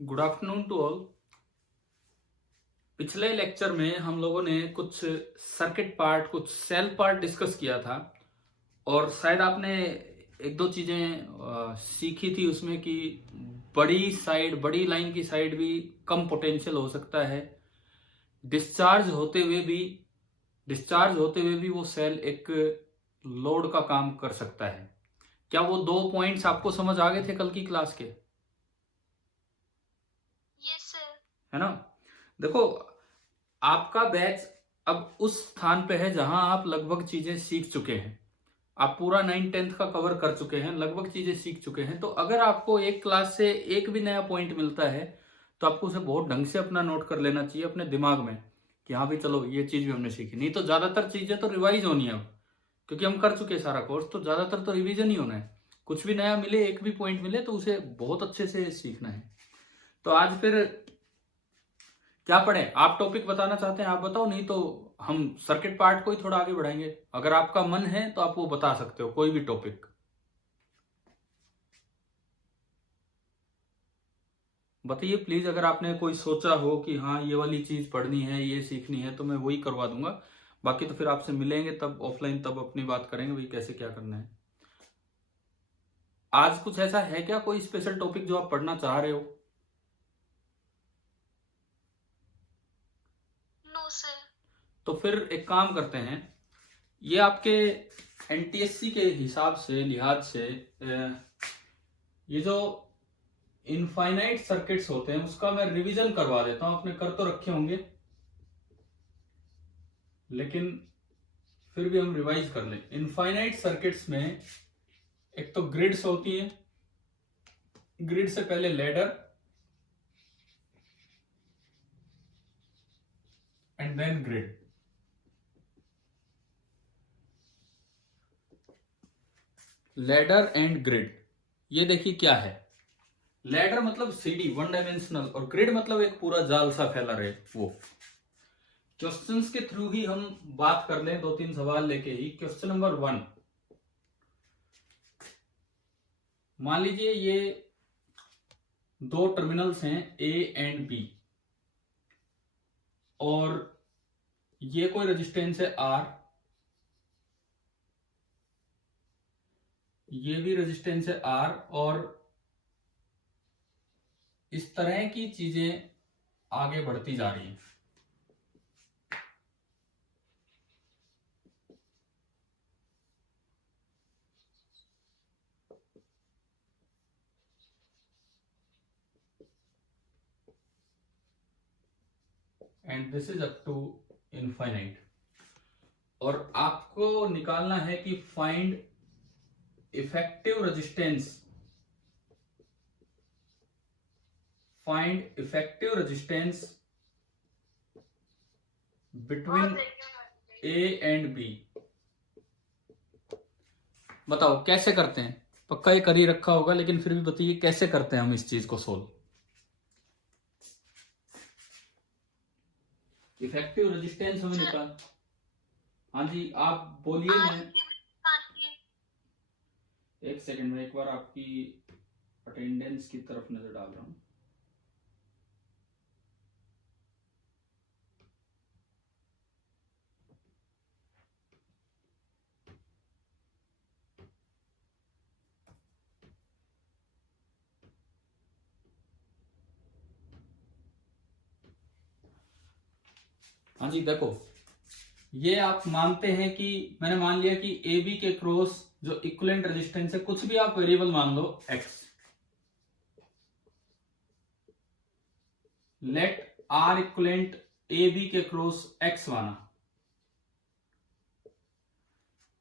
Good afternoon to all. पिछले lecture में हम लोगों ने कुछ सर्किट पार्ट, कुछ सेल पार्ट डिस्कस किया था और शायद आपने एक दो चीजें सीखी थी उसमें कि बड़ी साइड, बड़ी लाइन की साइड भी कम पोटेंशियल हो सकता है। डिस्चार्ज होते हुए भी डिस्चार्ज होते हुए भी वो सेल एक लोड का काम कर सकता है। क्या वो दो पॉइंट्स आपको समझ आ गए थे कल की क्लास के? Yes sir. है ना? देखो, आपका बैच अब उस स्थान पे है जहां आप लगभग चीजें सीख चुके हैं। आप पूरा 9th-10th का कवर कर चुके हैं, लगभग चीजें सीख चुके हैं। तो अगर आपको एक क्लास से एक भी नया पॉइंट मिलता है तो आपको उसे बहुत ढंग से अपना नोट कर लेना चाहिए अपने दिमाग में कि हाँ भाई चलो ये चीज भी हमने सीखी। नहीं तो ज्यादातर चीजें तो रिवाइज होनी है अब, क्योंकि हम कर चुके हैं सारा कोर्स, तो ज्यादातर तो रिवीजन ही होना है। कुछ भी नया मिले, एक भी पॉइंट मिले तो उसे बहुत अच्छे से सीखना है। तो आज फिर क्या पढ़े? आप टॉपिक बताना चाहते हैं आप बताओ, नहीं तो हम सर्किट पार्ट को ही थोड़ा आगे बढ़ाएंगे। अगर आपका मन है तो आप वो बता सकते हो, कोई भी टॉपिक बताइए प्लीज। अगर आपने कोई सोचा हो कि हाँ ये वाली चीज पढ़नी है, ये सीखनी है, तो मैं वही करवा दूंगा। बाकी तो फिर आपसे मिलेंगे तब ऑफलाइन, तब अपनी बात करेंगे भाई कैसे क्या करना है। आज कुछ ऐसा है क्या, कोई स्पेशल टॉपिक जो आप पढ़ना चाह रहे हो? No sir. तो फिर एक काम करते हैं, ये आपके एनटीएससी के हिसाब से, लिहाज से ये जो इनफाइनाइट सर्किट्स होते हैं उसका मैं रिवीजन करवा देता हूं। आपने कर तो रखे होंगे, लेकिन फिर भी हम रिवाइज कर लें। इनफाइनाइट सर्किट्स में एक तो ग्रिड्स होती है, ग्रिड से पहले ladder and then grid. Ladder and grid, ये देखिए क्या है। लैडर मतलब सीडी, वन डायमेंशनल, और ग्रिड मतलब एक पूरा जाल सा फैला रहे वो। क्वेश्चंस के थ्रू ही हम बात कर लें, दो तीन सवाल लेके ही। क्वेश्चन नंबर 1, मान लीजिए ये दो टर्मिनल्स हैं ए एंड बी, और ये कोई रेजिस्टेंस है आर, ये भी रेजिस्टेंस है आर, और इस तरह की चीजें आगे बढ़ती जा रही हैं। And this is up to infinite. और आपको निकालना है कि find effective resistance, find effective resistance between A and B. बताओ कैसे करते हैं? पक्का ये कर ही रखा होगा, लेकिन फिर भी बताइए कैसे करते हैं हम इस चीज को सोल्व। इफेक्टिव रेजिस्टेंस हमें सर निकाल। हाँ जी आप बोलिए। आर मैं निकालिए। एक सेकंड में एक बार आपकी अटेंडेंस की तरफ नजर डाल रहा हूं। हाँ जी देखो, ये आप मानते हैं कि मैंने मान लिया कि ए बी के क्रॉस जो इक्विवेलेंट रेजिस्टेंस है, कुछ भी आप वेरिएबल मान लो X, let R equivalent A B के क्रॉस एक्स माना।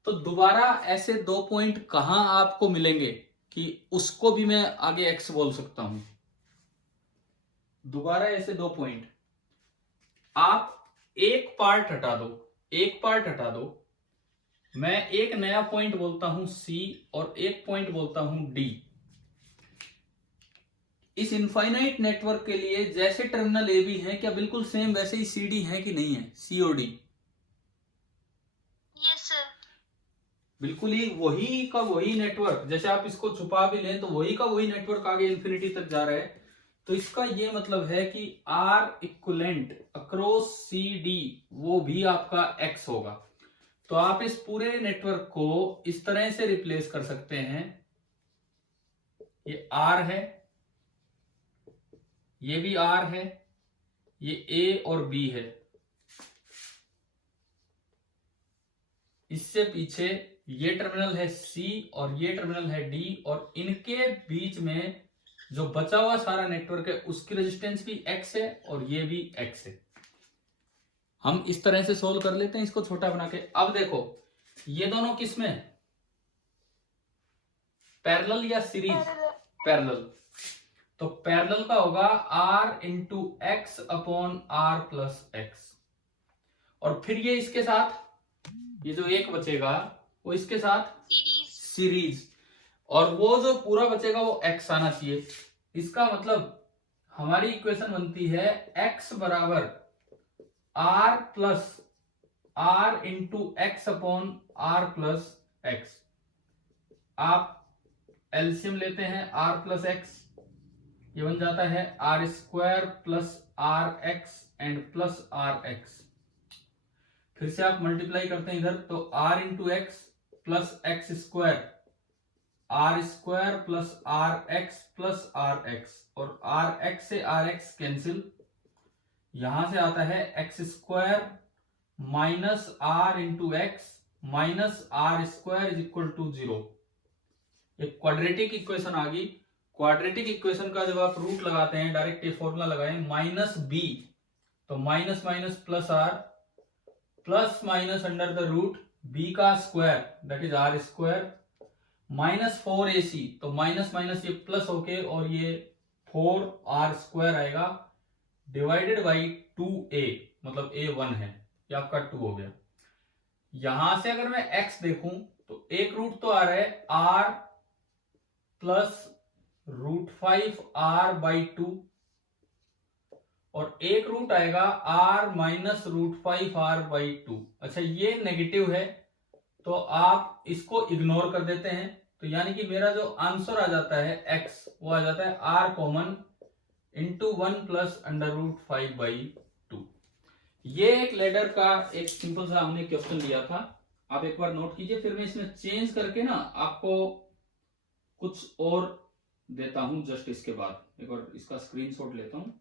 तो दोबारा ऐसे दो पॉइंट कहां आपको मिलेंगे कि उसको भी मैं आगे एक्स बोल सकता हूं? दोबारा ऐसे दो पॉइंट, आप एक पार्ट हटा दो, एक पार्ट हटा दो, मैं एक नया पॉइंट बोलता हूं सी और एक पॉइंट बोलता हूं डी। इस इनफाइनाइट नेटवर्क के लिए जैसे टर्मिनल ए बी है, क्या बिल्कुल सेम वैसे ही सी डी है कि नहीं है, सी और डी? Yes sir. बिल्कुल ही वही का वही नेटवर्क। जैसे आप इसको छुपा भी लें तो वही का वही नेटवर्क आगे इन्फिनिटी तक जा रहा है। तो इसका ये मतलब है कि R equivalent across C D वो भी आपका एक्स होगा। तो आप इस पूरे नेटवर्क को इस तरह से रिप्लेस कर सकते हैं, ये आर है, ये भी आर है, ये ए और बी है, इससे पीछे ये टर्मिनल है सी और ये टर्मिनल है डी, और इनके बीच में जो बचा हुआ सारा नेटवर्क है उसकी रेजिस्टेंस भी एक्स है और ये भी एक्स है। हम इस तरह से सोल्व कर लेते हैं इसको छोटा बना के। अब देखो ये दोनों किस में, पैरेलल या सीरीज? पैरेलल। तो पैरेलल का होगा R into X upon R plus X, और फिर ये इसके साथ, ये जो एक बचेगा वो इसके साथ सीरीज, और वो जो पूरा बचेगा वो x आना चाहिए। इसका मतलब हमारी इक्वेशन बनती है x बराबर r plus R into X upon R plus X. आप एलसीएम लेते हैं r प्लस एक्स, ये बन जाता है R square plus R X and plus R X. फिर से आप मल्टीप्लाई करते हैं इधर, तो r into X plus X square, R square plus R X plus R X, और आर एक्स से आर एक्स कैंसिल, यहां से आता है X square minus R into x minus R square is equal to 0। एक quadratic equation आ गई। Quadratic equation का जब आप रूट लगाते हैं, डायरेक्ट ये फॉर्मूला लगाएं, माइनस बी, तो minus minus plus R, plus minus under the root B का square that is R square, minus 4ac, तो माइनस माइनस ये प्लस होके और ये 4r स्क्वायर आएगा, डिवाइडेड बाई 2a, मतलब a 1 है, ये आपका 2 हो गया। यहां से अगर मैं x देखूं तो एक रूट तो आ रहा है r plus root 5r by 2, और एक रूट आएगा r minus root 5r by 2। अच्छा ये नेगेटिव है तो आप इसको इग्नोर कर देते हैं, तो यानी कि मेरा जो आंसर आ जाता है x, वो आ जाता है r common into 1 plus under root 5 by 2। ये एक लेडर का एक सिंपल सा हमने क्वेश्चन लिया था, आप एक बार नोट कीजिए, फिर मैं इसमें चेंज करके ना आपको कुछ और देता हूं जस्ट इसके बाद। एक बार इसका स्क्रीनशॉट लेता हूं।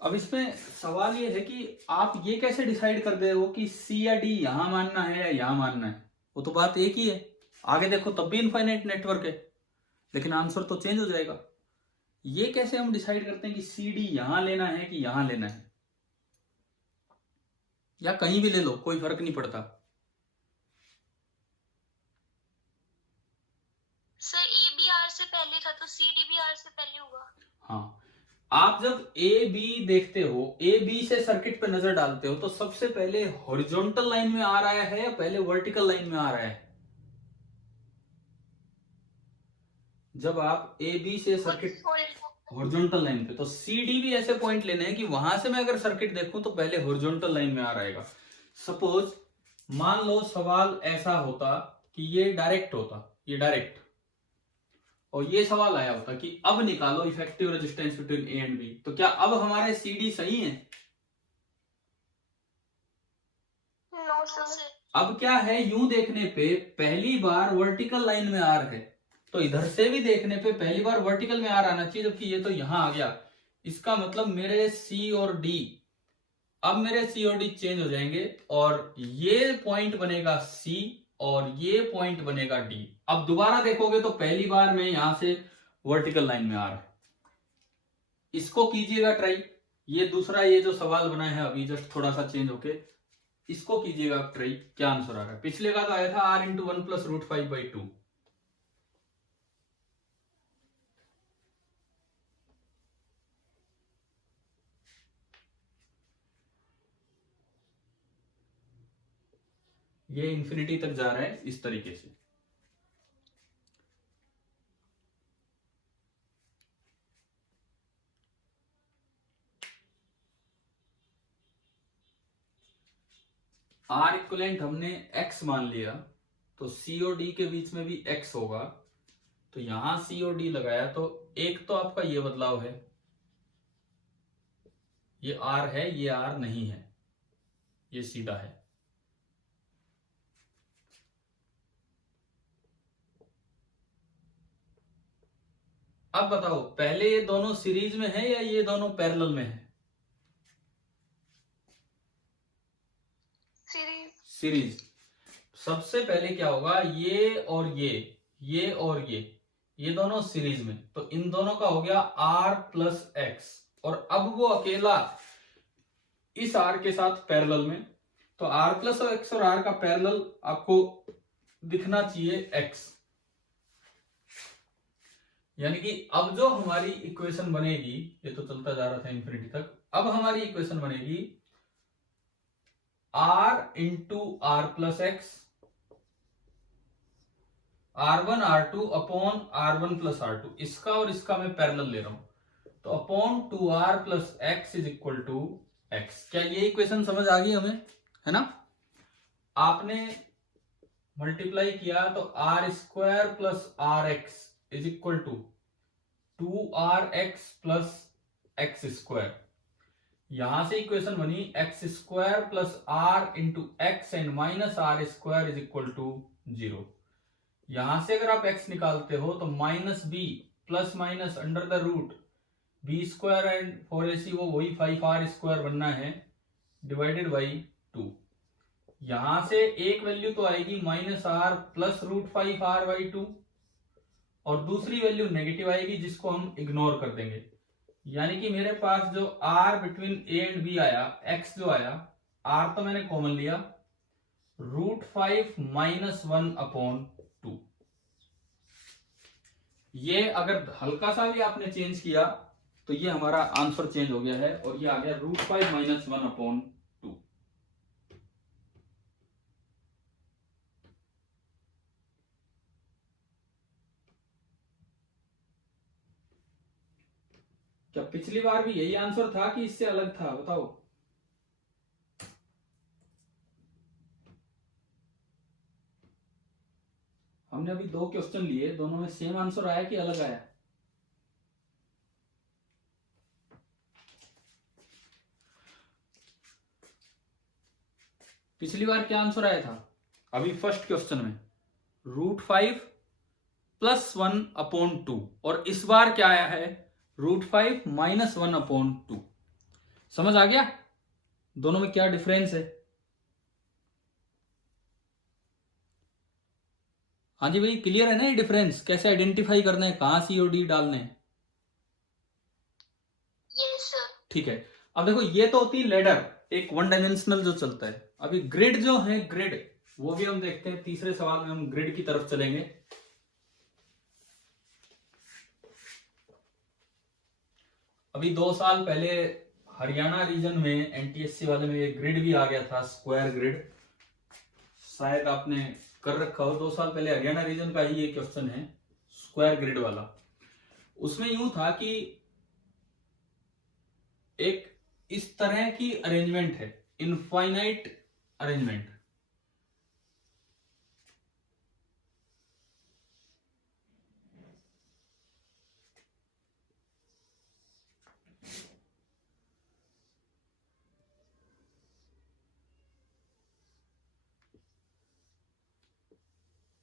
अब इसमें सवाल ये है कि आप ये कैसे डिसाइड कर दे हो कि सी या डी यहां मानना है या यहां मानना है। वो तो बात एक ही है, आगे देखो तब भी इनफाइनाइट नेटवर्क है, लेकिन आंसर तो चेंज हो जाएगा। ये कैसे हम डिसाइड करते हैं कि सी डी यहां लेना है कि यहां लेना है, या कहीं भी ले लो, कोई फर्क नहीं पड़ता। सर ए बी आर से पहले था तो सी डी भी आर से पहले होगा। हाँ, आप जब ए बी देखते हो, ए बी से सर्किट पे नजर डालते हो, तो सबसे पहले हॉरिजॉन्टल लाइन में आ रहा है या पहले वर्टिकल लाइन में आ रहा है? जब आप ए बी से सर्किट हॉरिजॉन्टल लाइन पे, तो सी डी भी ऐसे पॉइंट लेने हैं कि वहां से मैं अगर सर्किट देखूं तो पहले हॉरिजॉन्टल लाइन में आ रहेगा। सपोज मान लो सवाल ऐसा होता कि ये डायरेक्ट होता, ये डायरेक्ट, और ये सवाल आया होता कि अब निकालो effective resistance between A and B, तो क्या अब हमारे सी डी सही है? No sir. अब क्या है, यूं देखने पे पहली बार वर्टिकल लाइन में आ रहा है, तो इधर से भी देखने पे पहली बार वर्टिकल में आ आना चाहिए, जबकि ये तो यहां आ गया। इसका मतलब मेरे सी और डी, अब मेरे सी और डी चेंज हो जाएंगे, और ये पॉइंट बनेगा सी और ये पॉइंट बनेगा डी। अब दोबारा देखोगे तो पहली बार में यहां से वर्टिकल लाइन में आ रहा है। इसको कीजिएगा ट्राई, ये दूसरा, ये जो सवाल बना है अभी जस्ट थोड़ा सा चेंज होके, इसको कीजिएगा आप ट्राई, क्या आंसर आ रहा है। पिछले का तो आया था r इंटू 1+√5/2। ये इंफिनिटी तक जा रहा है इस तरीके से। आर इक्वलेंट हमने x मान लिया, तो सी और डी के बीच में भी x होगा, तो यहां सी और डी लगाया, तो एक तो आपका ये बदलाव है, ये r है, ये r नहीं है, ये सीधा है। अब बताओ, पहले ये दोनों सीरीज में है या ये दोनों पैरेलल में है? सीरीज। सबसे पहले क्या होगा, ये और ये और ये दोनों सीरीज में, तो इन दोनों का हो गया r प्लस एक्स, और अब वो अकेला इस r के साथ पैरेलल में, तो r प्लस एक्स और r का पैरेलल आपको दिखना चाहिए x। यानी कि अब जो हमारी इक्वेशन बनेगी, ये तो चलता जा रहा था इंफिनिटी तक, अब हमारी इक्वेशन बनेगी r into R plus X, R1 R2 upon R1 plus R2, इसका और इसका मैं पैरेलल ले रहा हूं, तो upon 2r plus X is equal to X. क्या ये इक्वेशन समझ आ गई हमें, है ना? आपने मल्टीप्लाई किया तो r square plus R X is equal to 2rx plus X square. यहां से इक्वेशन बनी x square plus r into X and minus R square is equal to 0। यहां से अगर आप x निकालते हो तो minus B plus minus under the root B square and 4ac वो वही 5r स्क्वायर बनना है डिवाइडेड बाई 2। यहां से एक वैल्यू तो आएगी माइनस आर प्लस √5r/2, और दूसरी वैल्यू नेगेटिव आएगी जिसको हम इग्नोर कर देंगे। यानी कि मेरे पास जो r between a and b आया, x जो आया, r तो मैंने कॉमन लिया, √5 माइनस 1/2। ये अगर हल्का सा भी आपने चेंज किया तो ये हमारा आंसर चेंज हो गया है, और ये आ गया √5 माइनस 1/2। क्या पिछली बार भी यही आंसर था कि इससे अलग था, बताओ? हमने अभी 2 क्वेश्चन लिए, दोनों में सेम आंसर आया कि अलग आया? पिछली बार क्या आंसर आया था? अभी फर्स्ट क्वेश्चन में √5 प्लस 1/2, और इस बार क्या आया है? √5 माइनस 1/2। समझ आ गया दोनों में क्या डिफरेंस है? हाँ जी भाई, क्लियर है ना ये डिफरेंस? कैसे आइडेंटिफाई करना है, कहां सी और डी डालने हैं? Yes sir. ठीक है। अब देखो, ये तो होती है लेडर, एक वन डायमेंशनल जो चलता है। अभी ग्रिड जो है, ग्रिड, वो भी हम देखते हैं। तीसरे सवाल में हम ग्रिड की तरफ चलेंगे। अभी 2 साल पहले हरियाणा रीजन में एनटीएससी वाले में एक ग्रिड भी आ गया था, स्क्वायर ग्रिड, शायद आपने कर रखा हो। 2 साल पहले हरियाणा रीजन का ही ये क्वेश्चन है, स्क्वायर ग्रिड वाला। उसमें यूं था कि एक इस तरह की अरेंजमेंट है, इनफाइनाइट अरेंजमेंट।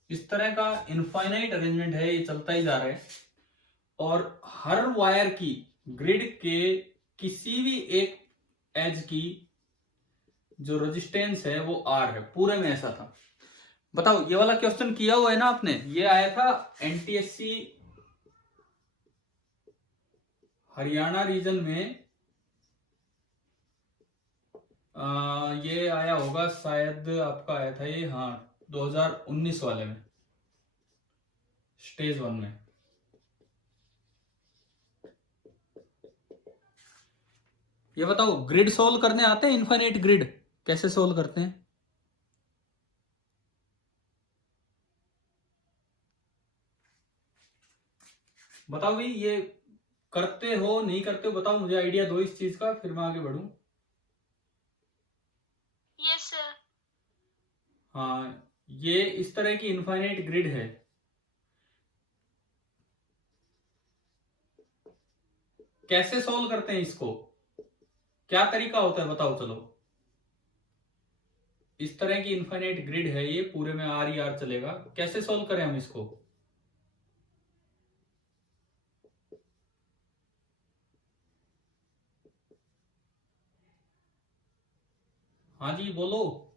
इस तरह का इनफाइनाइट अरेंजमेंट है, ये चलता ही जा रहा है, और हर वायर की, ग्रिड के किसी भी एक एज की जो रेजिस्टेंस है वो R है। पूरे में ऐसा था। बताओ, ये वाला क्वेश्चन किया हुआ है ना आपने? ये आया था एनटीएससी हरियाणा रीजन में ये आया होगा शायद, आपका आया था ये, हाँ 2019 वाले में, स्टेज 1 में। ये बताओ ग्रिड सोल्व करने आते हैं? इनफाइनाइट ग्रिड कैसे सोल्व करते हैं? बताओ भाई, ये करते हो नहीं करते हो, बताओ मुझे, आइडिया दो इस चीज का, फिर मैं आगे बढ़ूं। Yes sir. हाँ, ये इस तरह की इनफाइनाइट ग्रिड है। कैसे सोल्व करते हैं इसको, क्या तरीका होता है बताओ चलो। इस तरह की इनफाइनाइट ग्रिड है, ये पूरे में आर ही आर चलेगा, कैसे सोल्व करें हम इसको? हाँ जी बोलो।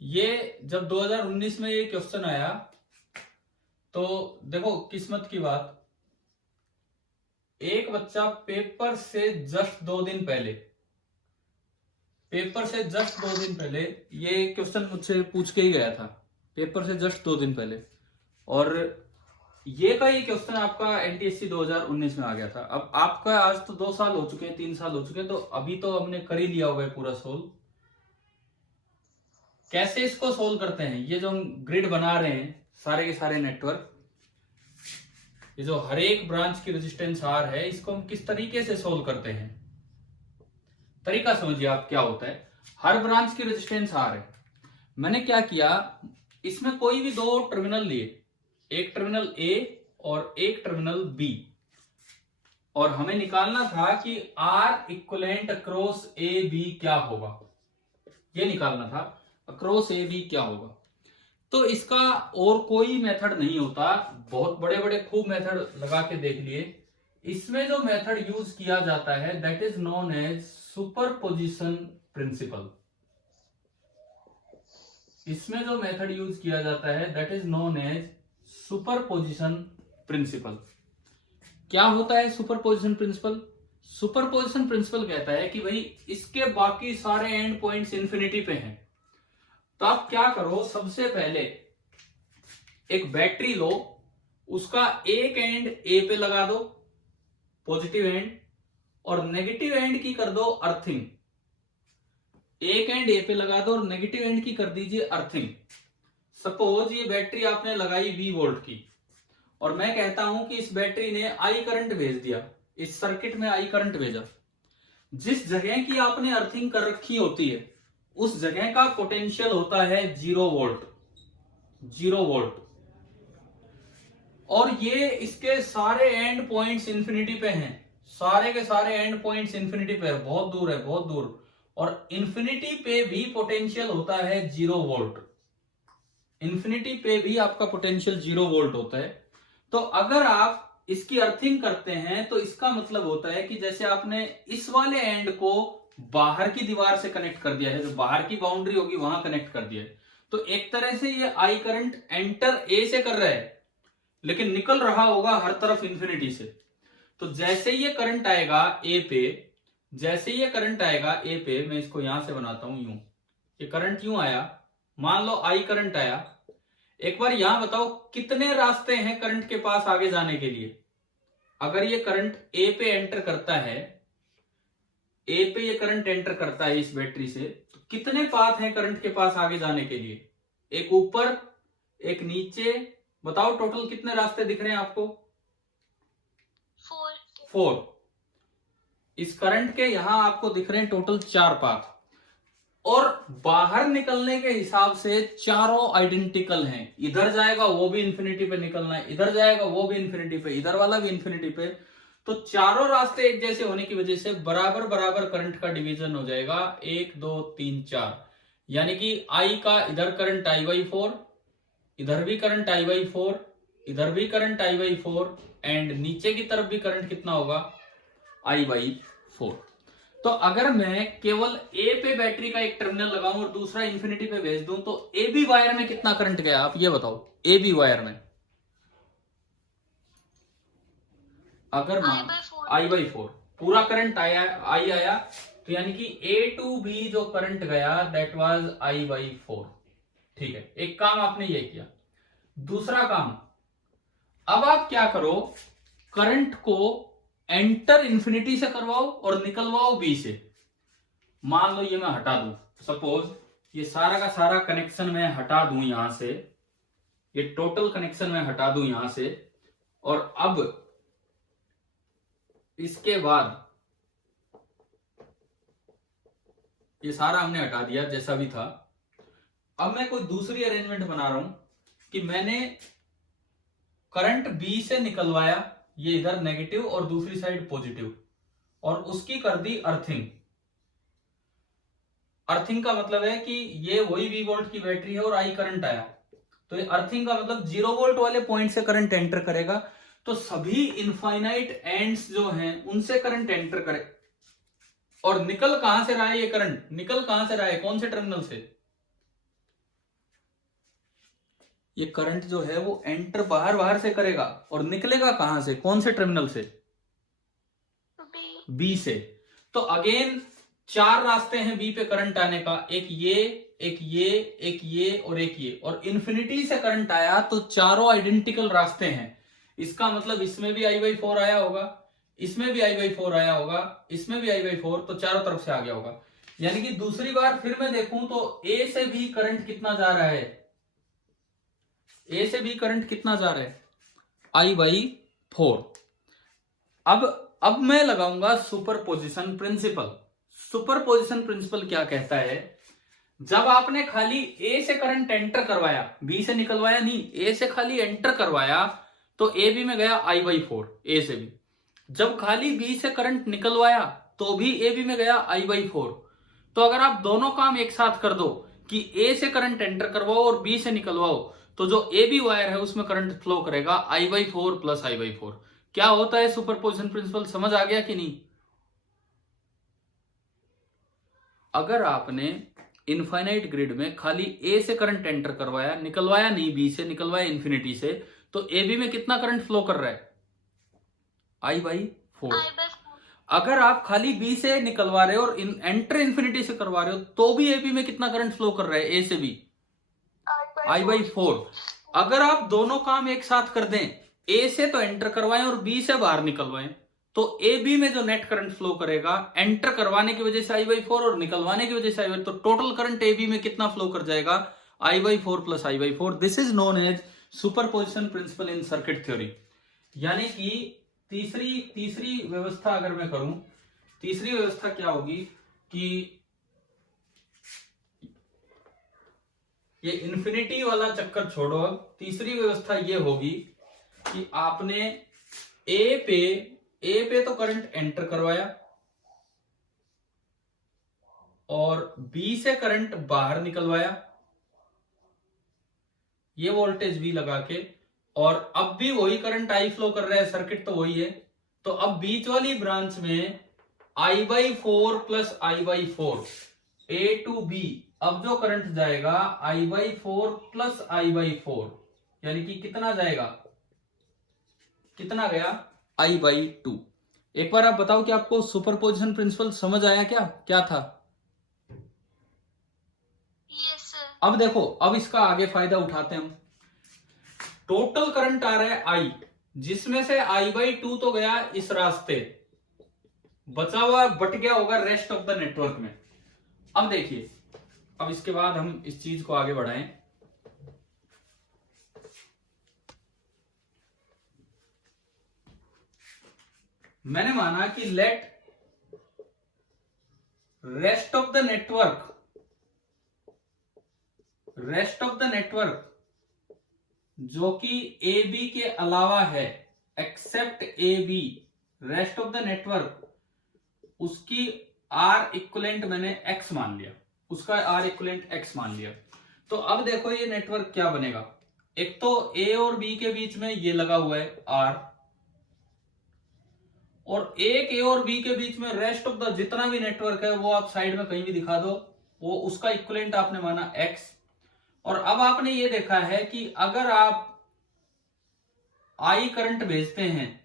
ये जब 2019 में ये क्वेश्चन आया तो देखो किस्मत की बात, एक बच्चा पेपर से जस्ट 2 दिन पहले, ये क्वेश्चन मुझसे पूछ के ही गया था, पेपर से जस्ट 2 दिन पहले। और ये क्वेश्चन आपका एनटीएससी 2019 में आ गया था। अब आपका आज तो 2 साल हो चुके हैं, 3 साल हो चुके हैं, तो अभी तो हमने कर ही लिया होगा पूरा सोल्व। कैसे इसको सोल्व करते हैं, ये जो हम ग्रिड बना रहे हैं सारे के सारे नेटवर्क, ये जो हर एक ब्रांच की रेजिस्टेंस आर है, इसको हम किस तरीके से सोल्व करते हैं? तरीका समझिए आप क्या होता है। हर ब्रांच की रेजिस्टेंस आर है, मैंने क्या किया, इसमें कोई भी 2 टर्मिनल लिए, एक टर्मिनल ए और एक टर्मिनल बी, और हमें निकालना था कि R equivalent across A B क्या होगा, ये निकालना था, अक्रॉस ए बी क्या होगा। तो इसका और कोई मेथड नहीं होता, बहुत बड़े बड़े खूब मेथड लगा के देख लिए, इसमें जो मेथड यूज किया जाता है that is known as superposition principle. इसमें जो मेथड यूज किया जाता है that is known as superposition principle. क्या होता है सुपरपोजिशन प्रिंसिपल? सुपरपोजिशन प्रिंसिपल कहता है कि भाई इसके बाकी सारे एंड पॉइंट्स इंफिनिटी पे हैं, तो आप क्या करो, सबसे पहले एक बैटरी लो, उसका एक एंड ए पे लगा दो पॉजिटिव एंड, और नेगेटिव एंड की कर दो अर्थिंग। एक एंड ए पे लगा दो और नेगेटिव एंड की कर दीजिए अर्थिंग। सपोज ये बैटरी आपने लगाई 20 वोल्ट की, और मैं कहता हूं कि इस बैटरी ने आई करंट भेज दिया, इस सर्किट में आई करंट भेजा। जिस जगह की आपने अर्थिंग कर रखी होती है उस जगह का पोटेंशियल होता है 0 वोल्ट, 0 वोल्ट। और ये इसके सारे एंड पॉइंट्स इंफिनिटी पे हैं, सारे के सारे एंड पॉइंट्स इंफिनिटी पे है, बहुत दूर है, बहुत दूर। और इंफिनिटी पे भी पोटेंशियल होता है 0 वोल्ट, इंफिनिटी पे भी आपका पोटेंशियल 0 वोल्ट होता है। तो अगर आप इसकी अर्थिंग करते हैं तो इसका मतलब होता है कि जैसे आपने इस वाले एंड को बाहर की दीवार से कनेक्ट कर दिया है, जो बाहर की बाउंड्री होगी वहां कनेक्ट कर दिया है, तो एक तरह से ये आई करंट एंटर ए से कर रहा है, लेकिन निकल रहा होगा हर तरफ इंफिनिटी से। तो जैसे ये करंट आएगा ए पे, जैसे ये करंट आएगा ए पे, मैं इसको यहां से बनाता हूं यूं, ये करंट यूं आया, मान लो आई करंट आया। एक बार यहां बताओ कितने रास्ते हैं करंट के पास आगे जाने के लिए? अगर ये करंट ए पे एंटर करता है, ए पे ये करंट एंटर करता है इस बैटरी से, तो कितने पाथ हैं करंट के पास आगे जाने के लिए? एक ऊपर, एक नीचे, बताओ टोटल कितने रास्ते दिख रहे हैं आपको? 4। इस करंट के यहां आपको दिख रहे हैं टोटल 4 पाथ, और बाहर निकलने के हिसाब से चारों आइडेंटिकल हैं। इधर जाएगा वो भी इंफिनिटी पे निकलना है, इधर जाएगा वो भी इंफिनिटी पे, इधर वाला भी इंफिनिटी पे। तो चारों रास्ते एक जैसे होने की वजह से बराबर बराबर करंट का डिवीजन हो जाएगा, 1 2 3 4। यानी कि आई का इधर करंट I/4, इधर भी करंट I/4, इधर भी करंट I/4, एंड नीचे की तरफ भी करंट कितना होगा? I/4। तो अगर मैं केवल ए पे बैटरी का एक टर्मिनल लगाऊं और दूसरा इंफिनिटी पे भेज दूं, तो ए बी वायर में कितना करंट गया आप ये बताओ? ए बी वायर में अगर मान I/4 पूरा करंट आया, आई आया, तो यानी कि A टू B जो करंट गया दैट वाज I/4। ठीक है, एक काम आपने ये किया। दूसरा काम, अब आप क्या करो, करंट को एंटर इंफिनिटी से करवाओ और निकलवाओ B से। मान लो ये मैं हटा दूं, सपोज ये सारा का सारा कनेक्शन मैं हटा दूं यहां से, ये टोटल कनेक्शन मैं हटा दूं यहां से, और अब इसके बाद ये सारा हमने हटा दिया जैसा भी था। अब मैं कोई दूसरी अरेंजमेंट बना रहा हूं कि मैंने करंट B से निकलवाया, ये इधर नेगेटिव और दूसरी साइड पॉजिटिव, और उसकी कर दी अर्थिंग। अर्थिंग का मतलब है कि ये वही V वोल्ट की बैटरी है और I करंट आया, तो ये अर्थिंग का मतलब 0 वोल्ट वाले पॉइंट से करंट एंटर करेगा। तो सभी इनफाइनाइट एंड्स जो हैं उनसे करंट एंटर करे, और निकल कहां से रहा है, ये करंट निकल कहां से रहा है, कौन से टर्मिनल से? ये करंट जो है वो एंटर बाहर बाहर से करेगा, और निकलेगा कहां से, कौन से टर्मिनल से? बी से। तो अगेन 4 रास्ते हैं बी पे करंट आने का, एक ये, एक ये, एक ये और एक ये, और इन्फिनिटी से करंट आया तो चारों आइडेंटिकल रास्ते हैं। इसका मतलब इसमें भी I/4 आया होगा, इसमें भी I/4 आया होगा, इसमें भी I/4, तो चारों तरफ से आ गया होगा। यानी कि दूसरी बार फिर मैं देखूं तो ए से भी करंट कितना जा रहा है, ए से भी करंट कितना जा रहा है, I/4। अब मैं लगाऊंगा सुपरपोजिशन प्रिंसिपल। सुपरपोजिशन प्रिंसिपल क्या कहता है, जब आपने खाली ए से करंट एंटर करवाया, बी से निकलवाया नहीं, ए से खाली एंटर करवाया, तो ए बी में गया I/4 ए से भी। जब खाली बी से करंट निकलवाया तो भी ए बी में गया I/4। तो अगर आप दोनों काम एक साथ कर दो कि ए से करंट एंटर करवाओ और बी से निकलवाओ, तो जो ए बी वायर है उसमें करंट फ्लो करेगा I/4 प्लस I/4। क्या होता है सुपरपोजिशन प्रिंसिपल, समझ आ गया कि नहीं? अगर आपने इनफाइनाइट ग्रिड में खाली ए से करंट एंटर करवाया, निकलवाया नहीं बी से, निकलवाया इन्फिनिटी से, तो ए बी में कितना करंट फ्लो कर रहा है, I/4। अगर आप खाली बी से निकलवा रहे हो और एंटर इन्फिनिटी से करवा रहे हो, तो भी ए बी में कितना करंट फ्लो कर रहा है, ए से बी, I/4। अगर आप दोनों काम एक साथ कर दें, ए से तो एंटर करवाएं और बी से बाहर निकलवाएं, तो ए बी में जो नेट करंट फ्लो करेगा, एंटर करवाने की वजह से I/4 और निकलवाने की वजह से I/4, तो टोटल करंट ए बी में कितना फ्लो कर जाएगा, I/4 plus I/4। This is known as superposition principle in circuit theory. यानी कि तीसरी व्यवस्था अगर मैं करूं, तीसरी व्यवस्था क्या होगी कि ये इन्फिनिटी वाला चक्कर छोड़ो, अब तीसरी व्यवस्था ये होगी कि आपने ए पे तो करंट एंटर करवाया और बी से करंट बाहर निकलवाया, ये वोल्टेज भी लगा के, और अब भी वही करंट आई फ्लो कर रहा है, सर्किट तो वही है। तो अब बीच वाली ब्रांच में I/4 plus I/4 A to be, अब जो करंट जाएगा I/4 प्लस I/4, यानी कि कितना जाएगा, कितना गया, I/2। एक बार आप बताओ कि आपको सुपरपोजिशन प्रिंसिपल समझ आया क्या, क्या था? Yes sir. अब देखो, अब इसका आगे फायदा उठाते हैं हम। टोटल करंट आ रहा है I, जिसमें से I/2 तो गया इस रास्ते, बचा हुआ बट गया होगा रेस्ट ऑफ द नेटवर्क में। अब देखिए, अब इसके बाद हम इस चीज को आगे बढ़ाएं। मैंने माना कि let rest of the network जो कि ए बी के अलावा है, except A B, rest of the network, उसकी आर इक्विवेलेंट मैंने एक्स मान लिया, उसका आर इक्विवेलेंट एक्स मान लिया। तो अब देखो ये नेटवर्क क्या बनेगा, एक तो ए और बी के बीच में ये लगा हुआ है आर, और एक ए और बी के बीच में रेस्ट ऑफ द जितना भी नेटवर्क है वो आप साइड में कहीं भी दिखा दो, वो उसका इक्विवेलेंट आपने माना एक्स। और अब आपने ये देखा है कि अगर आप आई करंट भेजते हैं,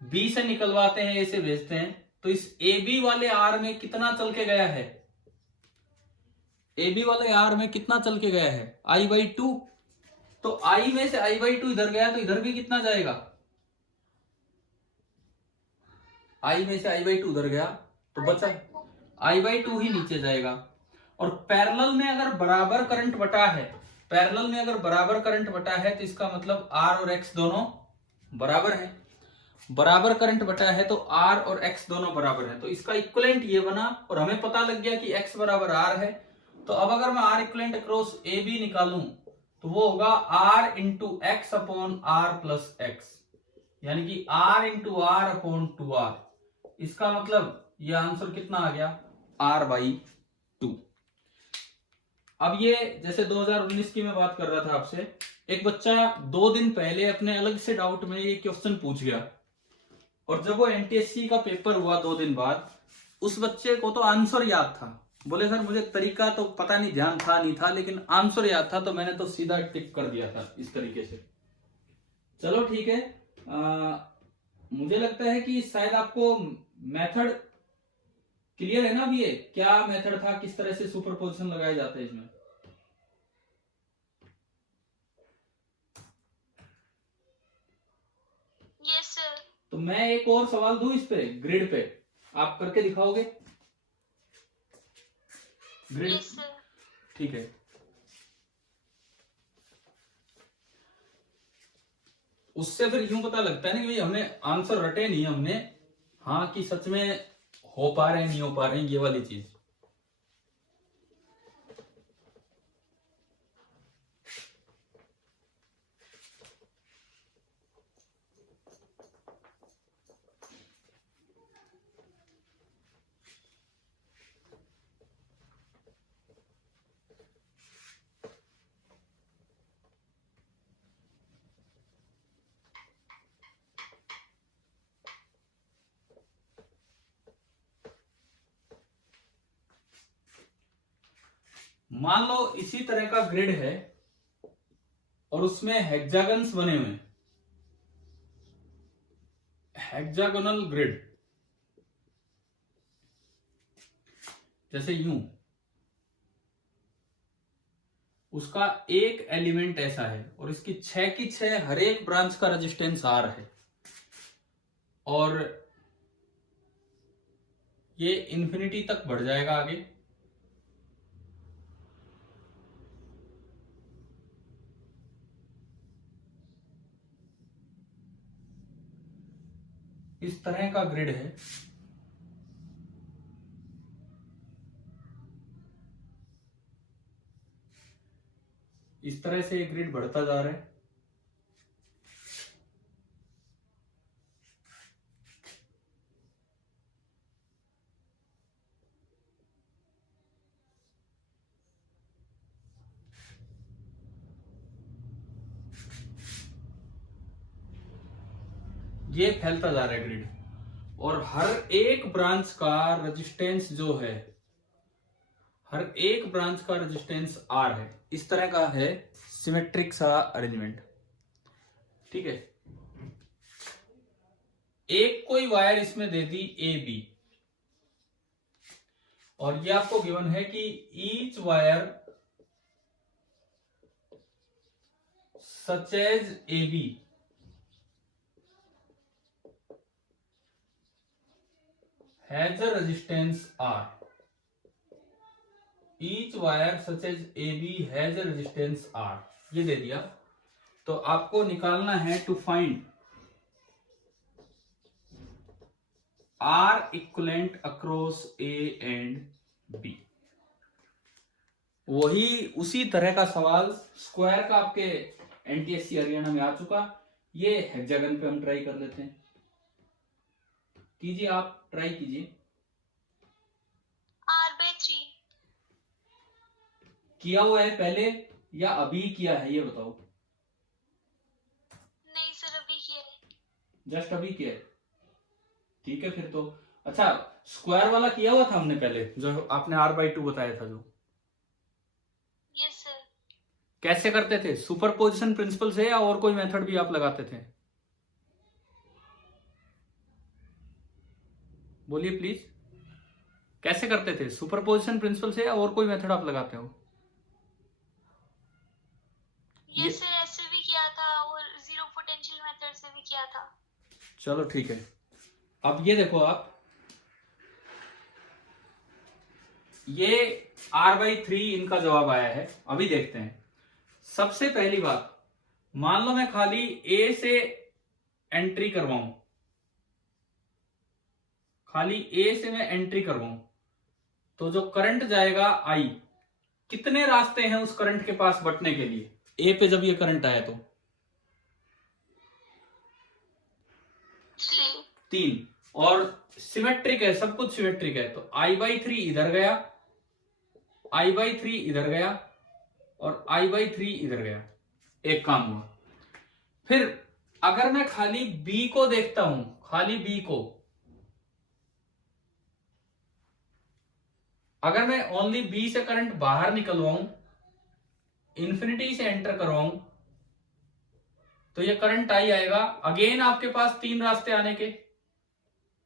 बी से निकलवाते हैं, ए से भेजते हैं, तो इस ए बी वाले आर में कितना चल के गया है, ए बी वाले आर में कितना चल के गया है, I/2। तो I में से I/2 इधर गया तो इधर भी कितना जाएगा, I में से I/2 उधर गया तो बचा I/2 ही नीचे जाएगा। और पैरेलल में अगर बराबर करंट बटा है, पैरेलल में अगर बराबर करंट बटा है तो इसका मतलब R और X दोनों बराबर है। बराबर करंट बटा है तो R और X दोनों बराबर है, तो इसका इक्विवेलेंट ये बना और हमें पता लग गया कि X बराबर R है। तो अब अगर मैं R equivalent across A B निकालूं तो वो होगा R into X upon R plus X, यानी कि R into R upon 2R। इसका मतलब ये आंसर कितना आ गया, R/2। अब ये जैसे 2019 की मैं बात कर रहा था आपसे, एक बच्चा 2 दिन पहले अपने अलग से डाउट में ये क्वेश्चन पूछ गया और जब वो एनटीएससी का पेपर हुआ 2 दिन बाद, उस बच्चे को तो आंसर याद था। बोले सर मुझे तरीका तो पता नहीं, ध्यान था नहीं था, लेकिन आंसर याद था तो मैंने तो सीधा टिक कर दिया था इस तरीके से। चलो ठीक है, मुझे लगता है कि शायद आपको मेथड क्लियर है ना। अब ये क्या मेथड था, किस तरह से सुपरपोजिशन लगाए जाते हैं इसमें। Yes sir. तो मैं एक और सवाल दूं इस पे, ग्रिड पे, आप करके दिखाओगे ग्रिड? Yes sir. ठीक है, उससे फिर यूं पता लगता है ना कि हमने आंसर रटे नहीं हमने, हाँ कि सच में हो पा रहे हैं नहीं हो पा रहे हैं, ये वाली चीज। मान लो इसी तरह का ग्रिड है और उसमें हेक्सागन्स बने हुए हैं, हेक्सागोनल ग्रिड, जैसे यूं, उसका एक एलिमेंट ऐसा है और इसकी 6 की 6 हर एक ब्रांच का रेजिस्टेंस R है और ये इंफिनिटी तक बढ़ जाएगा आगे। इस तरह का ग्रिड है। इस तरह से ये ग्रिड बढ़ता जा रहा है। ये फैलता जा रहा है ग्रिड और हर एक ब्रांच का रेजिस्टेंस जो है, हर एक ब्रांच का रेजिस्टेंस R है। इस तरह का है सिमेट्रिक सा अरेंजमेंट, ठीक है। एक कोई वायर इसमें दे दी ए बी और ये आपको गिवन है कि each wire such as A B has a resistance R। Each wire such as A B has a resistance R, ये दे दिया। तो आपको निकालना है to find R equivalent across A and B. वही उसी तरह का सवाल स्क्वायर का आपके एनटीएससी हरियाणा में आ चुका। ये हेक्सागन पे हम ट्राई कर लेते हैं। कीजिए, आप ट्राई कीजिए। R/3 किया हुआ है पहले या अभी किया है, ये बताओ। नहीं सर, अभी किया है। जस्ट अभी किया है, ठीक है फिर तो। अच्छा, स्क्वायर वाला किया हुआ था हमने पहले, जो आपने R/2 बताया था जो। Yes sir. कैसे करते थे, सुपरपोजिशन प्रिंसिपल से या और कोई मेथड भी आप लगाते थे? बोलिए प्लीज, कैसे करते थे? सुपरपोजिशन प्रिंसिपल से या और कोई मेथड आप लगाते हो? ये से ऐसे भी किया था और जीरो पोटेंशियल मेथड से भी किया था। चलो ठीक है, अब ये देखो आप, ये R/3 इनका जवाब आया है। अभी देखते हैं। सबसे पहली बात, मान लो मैं खाली A से एंट्री करवाऊं, खाली A से मैं एंट्री करवाऊं, तो जो करंट जाएगा I, कितने रास्ते हैं उस करंट के पास बटने के लिए? A पे जब ये करंट आया तो 3, और सिमेट्रिक है, सब कुछ सिमेट्रिक है, तो I/3 इधर गया, I/3 इधर गया और I/3 इधर गया। एक काम हुआ। फिर अगर मैं खाली B को देखता हूं, खाली B को, अगर मैं ओनली B से करंट बाहर निकलवाऊं, इंफिनिटी से एंटर करवाऊं, तो ये करंट आई आएगा। अगेन आपके पास 3 रास्ते आने के,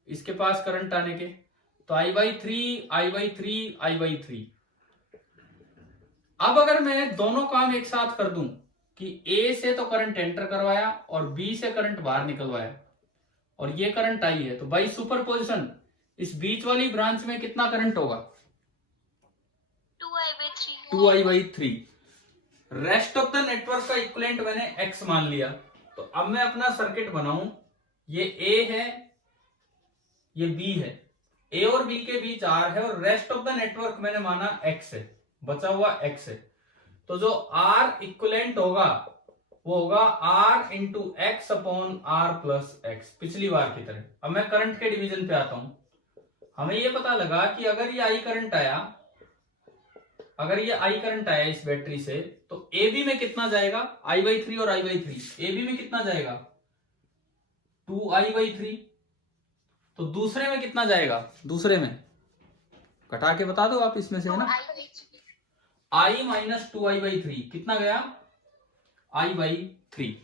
इसके पास करंट आने के, तो I/3 I/3 I/3। अब अगर मैं दोनों काम एक साथ कर दूं कि A से तो करंट एंटर करवाया और B से करंट बाहर निकलवाया और ये करंट आई है, तो बाई सुपरपोजिशन इस बीच वाली ब्रांच में कितना करंट होगा? 2I/3। Rest of the network का इक्विवेलेंट मैंने X मान लिया। तो अब मैं अपना सर्किट बनाऊं, ये A है, ये B है, A और B के बीच R है और रेस्ट ऑफ द नेटवर्क मैंने माना X है, बचा हुआ X है। तो जो R इक्विवेलेंट होगा वो होगा R into X upon R plus x, पिछली बार की तरह। अब मैं करंट के डिवीजन पे आता हूं। हमें ये पता लगा कि अगर ये I करंट आया, अगर ये I करंट आया इस बैटरी से, तो AB में कितना जाएगा? I/3 और I/3। AB में कितना जाएगा? 2I/3। तो दूसरे में कितना जाएगा? दूसरे में घटा के बता दो आप इसमें से, है ना? I माइनस 2I/3 कितना गया? I/3।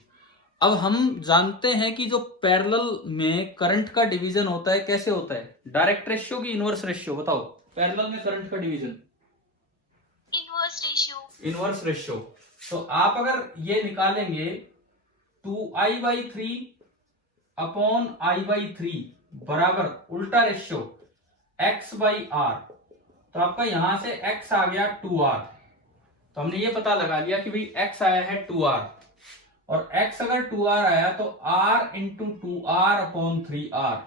अब हम जानते हैं कि जो पैरेलल में करंट का डिवीजन होता है कैसे होता है? डायरेक्ट रेशियो की इनवर्स रेशियो? बताओ, पैरेलल में करंट का डिवीजन इनवर्स रेशियो। तो आप अगर ये निकालेंगे 2I/3 अपॉन I/3 बराबर उल्टा रेशियो X/R, तो आपका यहां से X आ गया 2R। तो हमने ये पता लगा लिया कि भाई X आया है 2R, और X अगर 2R आया तो R into 2R upon 3R,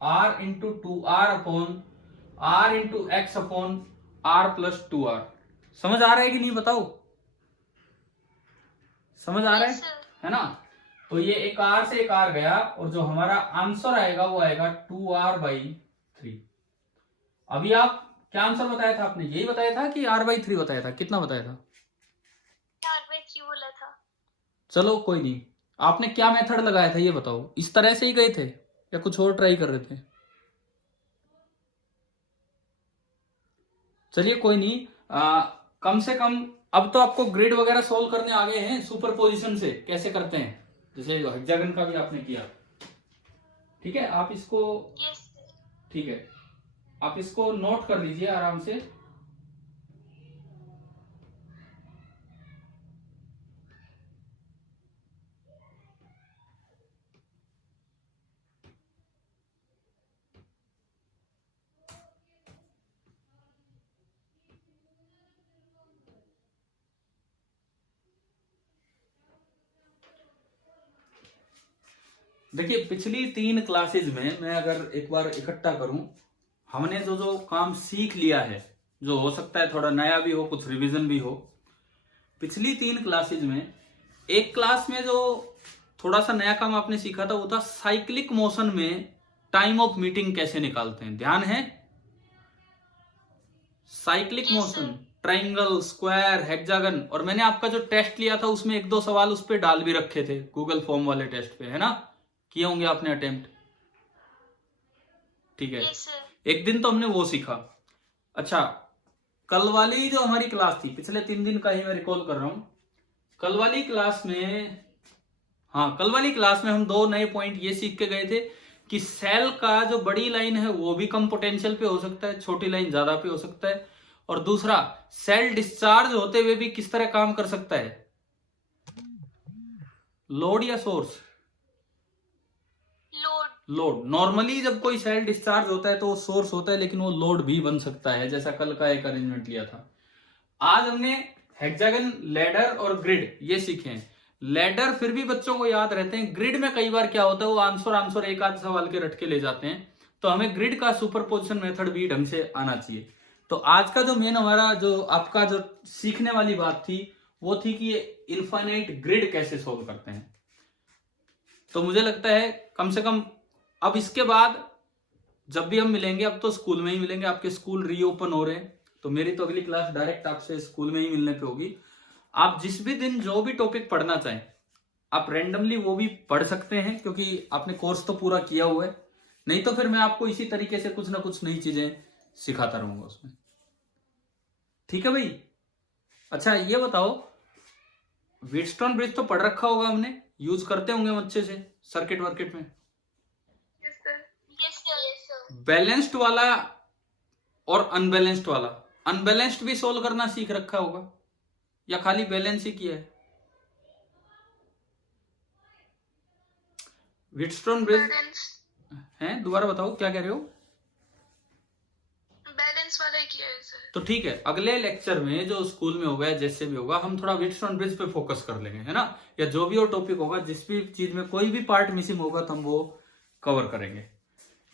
R into 2R upon R into X upon R plus 2R। समझ आ रहा है कि नहीं? बताओ, समझ आ रहा है ना? तो ये एक R से एक R गया और जो हमारा आंसर आएगा वो आएगा 2R/3। अभी आप क्या आंसर बताया था आपने? यही बताया था कि R/3 बताया था? कितना बताया था? R/3 बोला था। चलो कोई नहीं, आपने क्या मेथड लगाया था ये बताओ। इस तरह से ही गए थे या कुछ और ट्राई कर रहे थे? चलिए कोई नहीं, कम से कम अब तो आपको ग्रिड वगैरह सोल्व करने आ गए हैं, सुपरपोजिशन से कैसे करते हैं, जैसे हेक्सागन का भी आपने किया। ठीक है, आप इसको, ठीक है, आप इसको नोट कर लीजिए आराम से। देखिए, पिछली 3 क्लासेज में मैं अगर एक बार इकट्ठा करूं, हमने जो जो काम सीख लिया है, जो हो सकता है थोड़ा नया भी हो, कुछ रिवीजन भी हो, पिछली 3 क्लासेज में, एक क्लास में जो थोड़ा सा नया काम आपने सीखा था वो था साइक्लिक मोशन में टाइम ऑफ मीटिंग कैसे निकालते हैं। ध्यान है? Cyclic motion, triangle, square, hexagon, और मैंने आपका जो टेस्ट लिया था उसमें 1-2 सवाल उस पर डाल भी रखे थे गूगल फॉर्म वाले टेस्ट पे, है ना? किए होंगे आपने अटेम्प्ट। ठीक है, एक दिन तो हमने वो सीखा। अच्छा, कल वाली जो हमारी क्लास थी, पिछले 3 दिन का ही मैं रिकॉल कर रहा हूं, कल वाली क्लास में, हाँ, कल वाली क्लास में हम 2 नए पॉइंट ये सीख के गए थे कि सेल का जो बड़ी लाइन है वो भी कम पोटेंशियल पे हो सकता है, छोटी लाइन ज्यादा पे हो सकता है, और दूसरा सेल डिस्चार्ज होते हुए भी किस तरह काम कर सकता है, लोड या सोर्स? लोड। नॉर्मली जब कोई सेल डिस्चार्ज होता है तो वो सोर्स होता है, लेकिन वो लोड भी बन सकता है, जैसा कल का एक अरेंजमेंट लिया था। आज हमने हेक्सागन, लैडर और ग्रिड ये सीखे हैं। लैडर फिर भी बच्चों को याद रहते हैं, ग्रिड में कई बार क्या होता है वो आंसर एक आध सवाल के रट के ले जाते हैं, तो हमें ग्रिड का सुपरपोजिशन मेथड भी ढंग से आना चाहिए। तो आज का जो मेन हमारा जो आपका जो सीखने वाली बात थी वो थी कि इनफाइनाइट ग्रिड कैसे सोल्व करते हैं। तो मुझे लगता है कम से कम अब इसके बाद जब भी हम मिलेंगे, अब तो स्कूल में ही मिलेंगे, आपके स्कूल रीओपन हो रहे हैं, तो मेरी तो अगली क्लास डायरेक्ट आपसे स्कूल में ही मिलने पे होगी। आप जिस भी दिन जो भी टॉपिक पढ़ना चाहें आप रैंडमली वो भी पढ़ सकते हैं, क्योंकि आपने कोर्स तो पूरा किया हुआ है, नहीं तो फिर मैं आपको इसी तरीके से कुछ ना कुछ नई चीजें सिखाता रहूंगा उसमें। ठीक है भाई? अच्छा ये बताओ, व्हीटस्टोन ब्रिज तो पढ़ रखा होगा हमने, यूज करते होंगे हम अच्छे से सर्किट वर्किट में। बैलेंस्ड वाला और अनबैलेंस्ड वाला, अनबैलेंस्ड भी सोल्व करना सीख रखा होगा या खाली बैलेंस ही किया है? व्हीटस्टोन ब्रिज है, दोबारा बताओ क्या कह रहे हो? बैलेंस वाला ही किया है सर। तो ठीक है, अगले लेक्चर में जो स्कूल में होगा जैसे भी होगा हम थोड़ा व्हीटस्टोन ब्रिज पे फोकस कर लेंगे, है ना, या जो भी वो टॉपिक होगा, जिस भी चीज में कोई भी पार्ट मिसिंग होगा तो हम वो कवर करेंगे।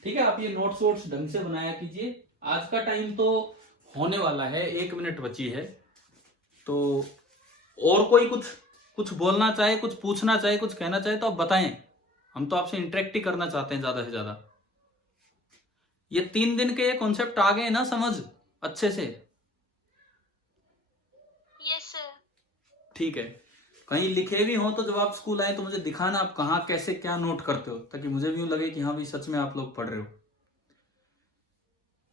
ठीक है, आप ये नोट्स वोट्स ढंग से बनाया कीजिए। आज का टाइम तो होने वाला है, 1 मिनट बची है, तो और कोई कुछ बोलना चाहे, कुछ पूछना चाहे, कुछ कहना चाहे तो आप बताएं, हम तो आपसे इंटरेक्ट ही करना चाहते हैं ज्यादा से ज्यादा। ये 3 दिन के ये कॉन्सेप्ट आ गए ना समझ अच्छे से? Yes sir. ठीक है, कहीं लिखे भी हो तो जब आप स्कूल आए तो मुझे दिखाना आप कहाँ कैसे क्या नोट करते हो, ताकि मुझे भी यूं लगे कि हाँ भाई सच में आप लोग पढ़ रहे हो।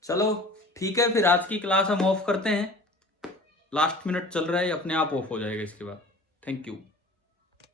चलो ठीक है, फिर आज की क्लास हम ऑफ करते हैं, लास्ट मिनट चल रहा है, अपने आप ऑफ हो जाएगा इसके बाद। Thank you.